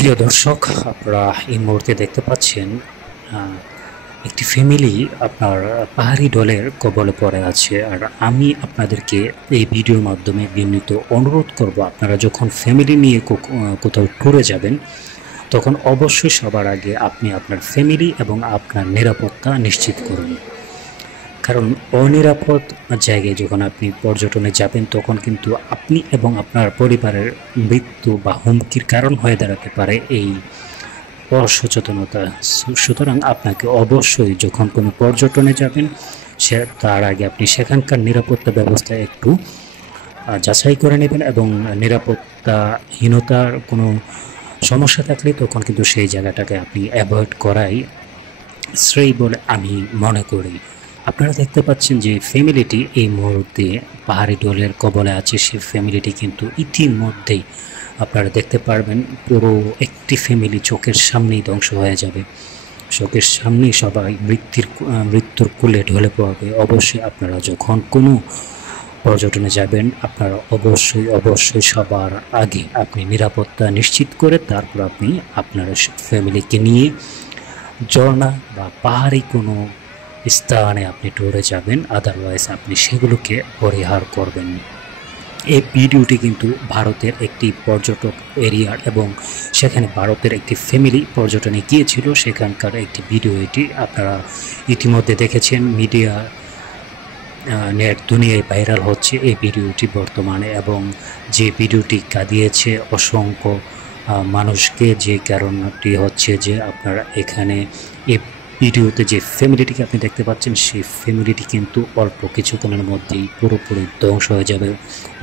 প্রিয় দর্শক, আপনারা এই মুহূর্তে দেখতে পাচ্ছেন একটি ফ্যামিলি আপনার পাহাড়ি ঢলের কবলে পড়ে আছে। আর আমি আপনাদেরকে এই ভিডিওর মাধ্যমে বিনীত অনুরোধ করব, আপনারা যখন ফ্যামিলি নিয়ে কোথাও ট্যুরে যাবেন তখন অবশ্যই সবার আগে আপনি আপনার ফ্যামিলি এবং আপনার নিরাপত্তা নিশ্চিত করুন। কারণ অনিরাপদ জায়গায় যখন আপনি পর্যটনে যাবেন তখন কিন্তু আপনি এবং আপনার পরিবারের মৃত্যু বা হুমকির কারণ হয়ে দাঁড়াতে পারে এই অসচেতনতা। সুতরাং আপনাকে অবশ্যই যখন কোনো পর্যটনে যাবেন তার আগে আপনি সেখানকার নিরাপত্তা ব্যবস্থা একটু যাচাই করে নেবেন, এবং নিরাপত্তাহীনতার কোনো সমস্যা থাকলে তখন কিন্তু সেই জায়গাটাকে আপনি অ্যাভয়েড করাই শ্রেয় বলে আমি মনে করি। আপনারা দেখতে পাচ্ছেন যে ফ্যামিলিটি এই মুহূর্তে পাহাড়ি ঢলের কবলে আছে। সেই ফ্যামিলিটি কিন্তু ইতিমধ্যেই আপনারা দেখতে পারবেন পুরো একটি ফ্যামিলি চোখের সামনেই ধ্বংস হয়ে যাবে, চোখের সামনেই সবাই মৃত্যুর কোলে ঢলে পড়বে। অবশ্যই আপনারা যখন কোনো পর্যটনে যাবেন আপনারা অবশ্যই সবার আগে আপনি নিরাপত্তা নিশ্চিত করে তারপর আপনি আপনার ফ্যামিলিকে নিয়ে ঝর্ণা বা পাহাড়ি কোনো স্থানে আপনি ট্যুরে যাবেন, আদারওয়াইজ আপনি সেগুলোকে পরিহার করবেন। এই ভিডিওটি কিন্তু ভারতের একটি পর্যটক এরিয়ার, এবং সেখানে ভারতের একটি ফ্যামিলি পর্যটনে গিয়েছিল, সেখানকার একটি ভিডিও। এটি আপনারা ইতিমধ্যে দেখেছেন, মিডিয়া নেট দুনিয়ায় ভাইরাল হচ্ছে এই ভিডিওটি বর্তমানে, এবং যে ভিডিওটি কাঁদিয়েছে অসংখ্য মানুষকে, যে কারণটি হচ্ছে যে আপনারা এখানে এই ভিডিওতে যে ফ্যামিলিটিকে আপনি দেখতে পাচ্ছেন সেই ফ্যামিলিটি কিন্তু অল্প কিছুক্ষণের মধ্যেই পুরোপুরি ধ্বংস হয়ে যাবে,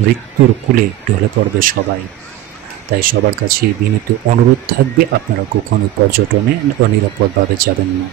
মৃত্যুর কোলে ঢলে পড়বে সবাই। তাই সবার কাছে বিনীত অনুরোধ থাকবে, আপনারা কখনো পর্যটনে অনিরাপদভাবে যাবেন না।